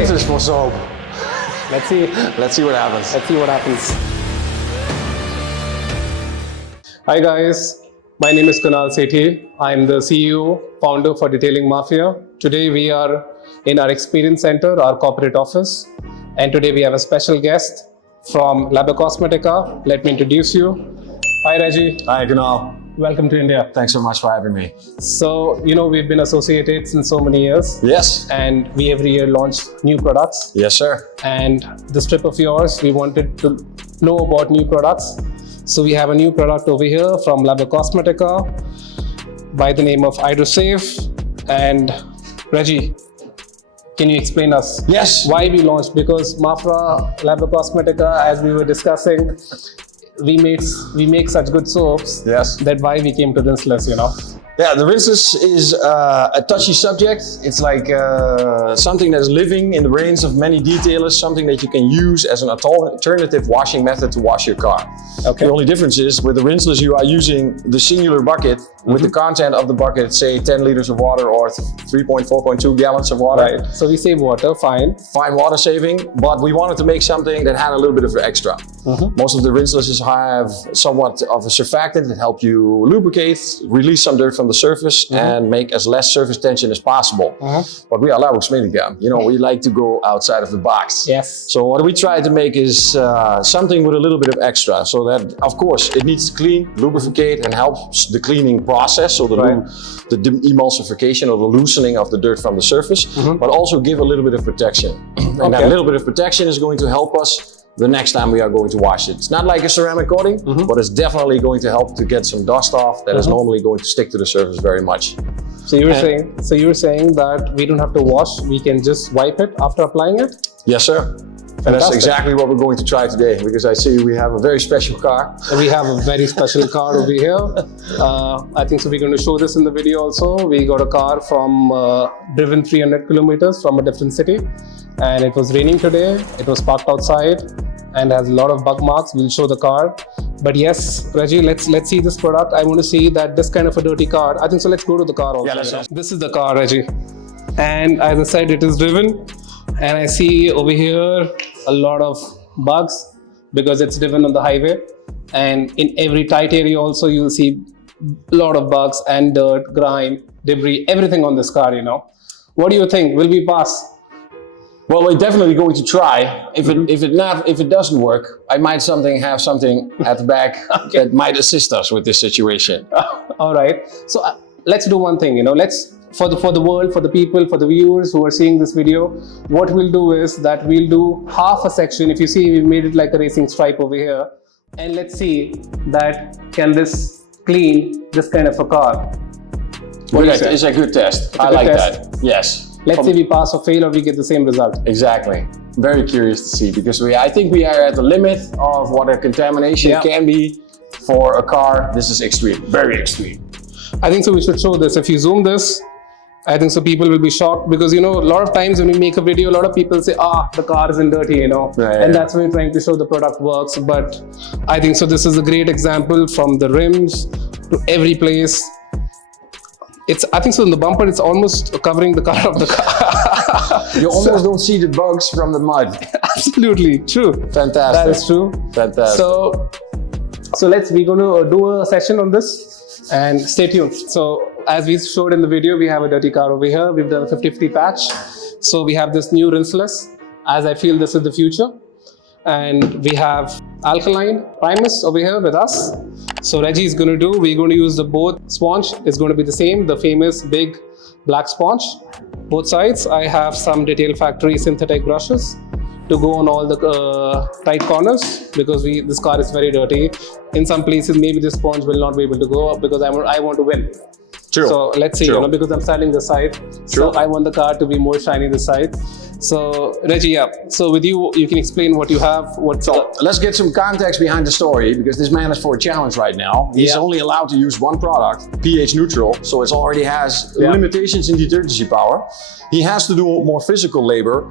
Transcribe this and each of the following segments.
rinses for soap. Let's see. Let's see what happens. Let's see what happens. Hi guys, my name is 𝐞𝐞𝐲. I'm the CEO, founder for Detailing Mafia. Today we are in our experience center, our corporate office. And today we have a special guest from Labocosmetica. Let me introduce you. Hi Reggie. Hi, Kunal. Welcome to India. Thanks so much for having me. So, we've been associated since so many years. Yes. And we every year launch new products. Yes, sir. And this trip of yours, we wanted to know about new products. So we have a new product over here from Labocosmetica by the name of IDROSAVE. And Reggie, can you explain us why we launched? Because Mafia, Labocosmetica, as we were discussing, we make such good soaps that why we came to Rinseless, Yeah, the rinseless is a touchy subject. It's like something that's living in the brains of many detailers, something that you can use as an alternative washing method to wash your car. Okay. The only difference is with the rinseless you are using the singular bucket with the content of the bucket, say 10 liters of water or 4.2 gallons of water. Right. So we save water, fine. Fine water saving, but we wanted to make something that had a little bit of extra. Most of the rinselesses have somewhat of a surfactant that help you lubricate, release some dirt from the surface and make as less surface tension as possible. But we are Labocosmetica, we like to go outside of the box. Yes. So what we try to make is something with a little bit of extra, so that of course it needs to clean, lubricate and helps the cleaning process, so the emulsification or the loosening of the dirt from the surface, but also give a little bit of protection. And that little bit of protection is going to help us the next time we are going to wash it. It's not like a ceramic coating, but it's definitely going to help to get some dust off that is normally going to stick to the surface very much. So you were saying that we don't have to wash, we can just wipe it after applying it? Yes, sir. And that's exactly what we're going to try today, because I see we have a very special car. We have a very special car over here. I think so we're going to show this in the video also. We got a car from driven 300 kilometers from a different city, and it was raining today. It was parked outside and has a lot of bug marks. We'll show the car. But yes, Reggie, let's see this product. I want to see that this kind of a dirty car. I think so let's go to the car also. Yeah, let's go. This is the car, Reggie. And as I said, it is driven. And I see over here a lot of bugs because it's driven on the highway. And in every tight area also, you'll see a lot of bugs and dirt, grime, debris, everything on this car, What do you think? Will we pass? Well, we're definitely going to try. If it doesn't work, I might have something at the back that might assist us with this situation. All right. So let's do one thing. Let's for the world, for the people, for the viewers who are seeing this video, what we'll do is that we'll do half a section. If you see, we made it like a racing stripe over here, and let's see that can this clean this kind of a car. It's a good test. I like that. Yes. Let's say we pass or fail, or we get the same result. Exactly. Very curious to see, because I think we are at the limit of what a contamination can be for a car. This is extreme, very extreme. I think so we should show this. If you zoom this, I think so people will be shocked, because a lot of times when we make a video, a lot of people say, the car isn't dirty, and that's why we're trying to show the product works. But I think so this is a great example, from the rims to every place. I think so in the bumper, it's almost covering the car of the car. You almost don't see the bugs from the mud. Absolutely true. Fantastic. That is true. Fantastic. So we're going to do a session on this, and stay tuned. So as we showed in the video, we have a dirty car over here. We've done a 50-50 patch. So we have this new rinseless, as I feel this is the future. And we have alkaline primus over here with us. So Reggie is going to we're going to use both sponge. It's going to be the same, the famous big black sponge. Both sides. I have some Detail Factory synthetic brushes to go on all the tight corners, because this car is very dirty. In some places, maybe this sponge will not be able to go up, because I want to win. True. So let's see, because I'm styling this side. True. So I want the car to be more shiny this side. So Reggie, so with you can explain what you have. Let's get some context behind the story, because this man is for a challenge right now. He's only allowed to use one product, pH neutral, so it already has limitations in detergency power. He has to do more physical labor.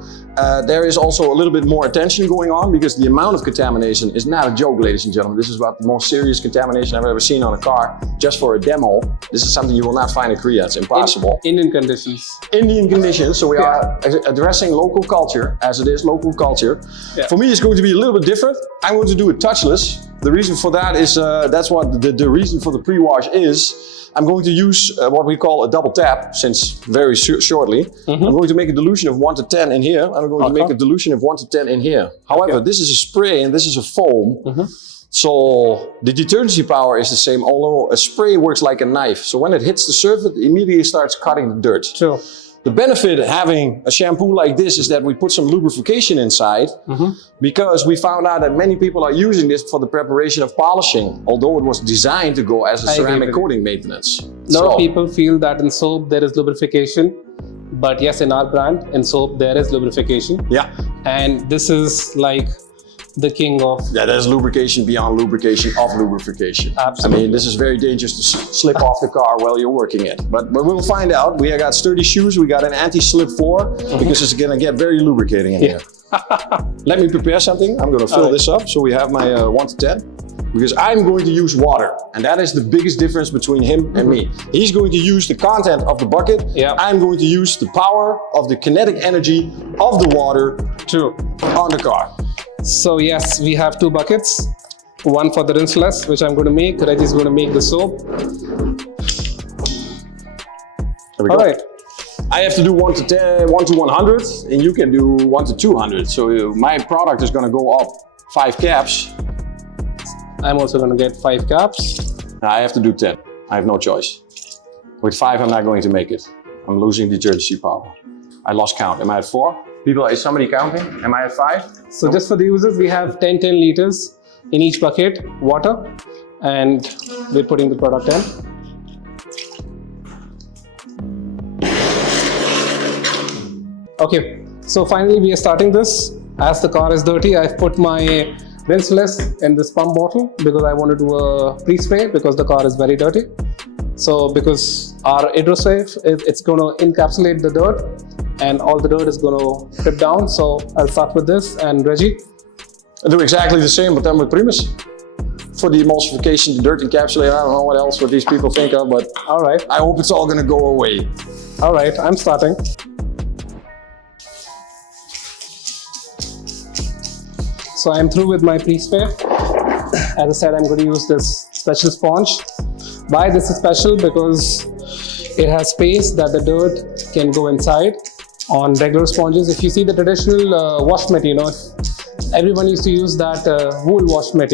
There is also a little bit more attention going on, because the amount of contamination is not a joke, ladies and gentlemen. This is about the most serious contamination I've ever seen on a car, just for a demo. This is something you will not find in Korea. It's impossible. Indian conditions. Indian conditions. So we are addressing local culture, as it is local culture. Yeah. For me, it's going to be a little bit different. I'm going to do it touchless. The reason for that is, that's what the reason for the pre-wash is. I'm going to use what we call a double tap, since very shortly. I'm going to make a dilution of 1 to 10 in here, and I'm going to make a dilution of 1 to 10 in here. However, this is a spray and this is a foam. So the detergency power is the same, although a spray works like a knife. So when it hits the surface, it immediately starts cutting the dirt. True. The benefit of having a shampoo like this is that we put some lubrication inside, because we found out that many people are using this for the preparation of polishing, although it was designed to go as a ceramic coating maintenance. A lot of people feel that in soap there is lubrication, but yes, in our brand, in soap there is lubrication. Yeah. And this is like the king of... Yeah, there's lubrication beyond lubrication of lubrication. Absolutely. I mean, this is very dangerous to slip off the car while you're working it. But we'll find out. We got sturdy shoes. We got an anti-slip floor, because it's going to get very lubricating in here. Let me prepare something. I'm going to fill this up. So we have my 1 to 10. Because I'm going to use water. And that is the biggest difference between him and me. He's going to use the content of the bucket. I'm going to use the power of the kinetic energy of the water on the car. So yes, we have 2 buckets. One for the rinseless, which I'm going to make. Reggie's going to make the soap. There we go. Alright. I have to do 1 to 10, 1 to 100, and you can do 1 to 200. So my product is going to go up 5 caps. I'm also going to get 5 caps. I have to do 10. I have no choice. With 5, I'm not going to make it. I'm losing detergency power. I lost count. Am I at 4? People, is somebody counting? Am I at 5? So just for the users, we have 10 liters in each bucket, water, and we're putting the product in. Okay, so finally we are starting this. As the car is dirty, I've put my rinseless in this pump bottle because I want to do a pre-spray because the car is very dirty. So because our IDROSAVE, it's going to encapsulate the dirt, and all the dirt is going to drip down. So I'll start with this, and Reggie? I'll do exactly the same, but then with Polymers. For the emulsification, the dirt encapsulate, I don't know what these people think of, but alright. I hope it's all going to go away. Alright, I'm starting. So I'm through with my pre-spray. As I said, I'm going to use this special sponge. Why this is special? Because it has space that the dirt can go inside. On regular sponges, if you see the traditional wash mat, everyone used to use that wool wash mat,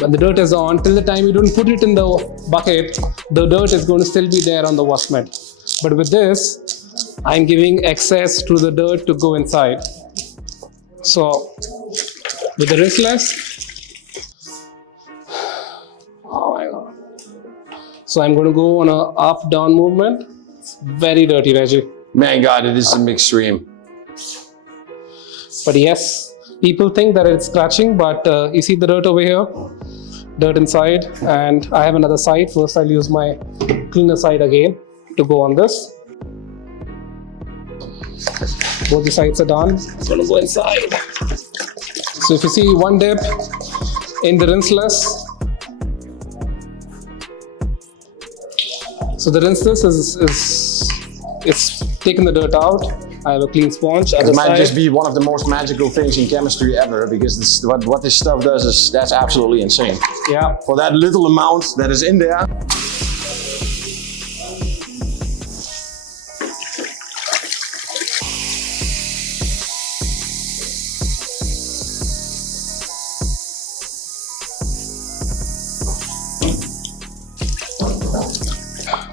When the dirt is on, till the time you don't put it in the bucket, the dirt is going to still be there on the wash mat. But with this, I'm giving access to the dirt to go inside. So with the rinseless, oh my god. So I'm going to go on a up-down movement. It's very dirty, Reggie. Man, God, it is an extreme. But yes, people think that it's scratching, but you see the dirt over here, dirt inside, and I have another side. First, I'll use my cleaner side again to go on this. Both the sides are done. It's going to go inside. So if you see one dip in the rinseless, so the rinseless it's taken the dirt out. I have a clean sponge. It might just be one of the most magical things in chemistry ever, because what this stuff does is, that's absolutely insane. Yeah. For that little amount that is in there.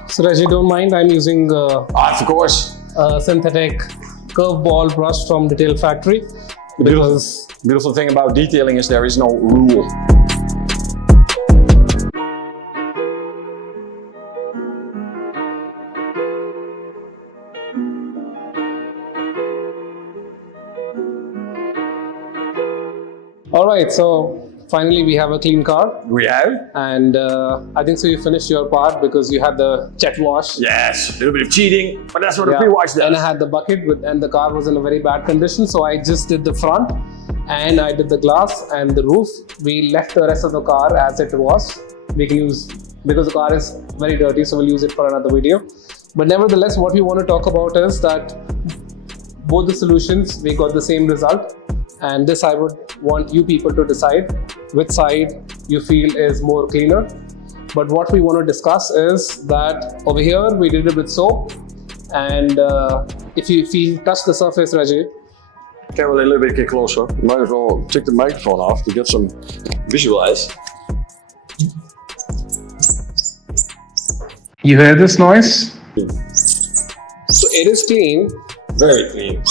So Reggie, don't mind, I'm using of course, a synthetic curve ball brush from Detail Factory. Because beautiful thing about detailing is there is no rule. Alright, so finally we have a clean car. We have? And I think so you finished your part because you had the jet wash. Yes, a little bit of cheating, but that's what a pre-wash does. And I had the bucket and the car was in a very bad condition, so I just did the front and I did the glass and the roof. We left the rest of the car as it was. We can use, because the car is very dirty, so we'll use it for another video. But nevertheless, what we want to talk about is that both the solutions, we got the same result. And this I would want you people to decide which side you feel is more cleaner. But what we want to discuss is that over here we did it with soap, and if you touch the surface, Rajiv, Can we a little bit get closer? Might as well take the microphone off to get some visualize. you hear this noise? So it is clean, Very clean.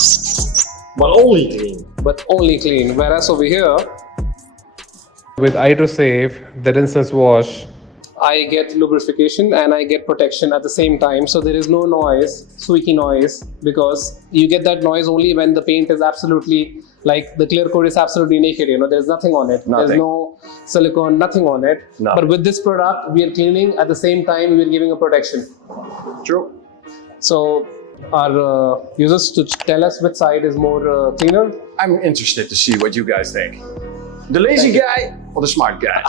But only clean. but only clean. Whereas over here, with IDROSAVE, the rinseless wash, I get lubrication and I get protection at the same time. So there is no noise, squeaky noise, because you get that noise only when the paint is absolutely, like the clear coat is absolutely naked, you know, there's nothing on it. Nothing. There's no silicone, nothing on it. No. But with this product, we are cleaning at the same time, we are giving a protection. True. So our users to tell us which side is more cleaner. I'm interested to see what you guys think. The lazy guy or the smart guy?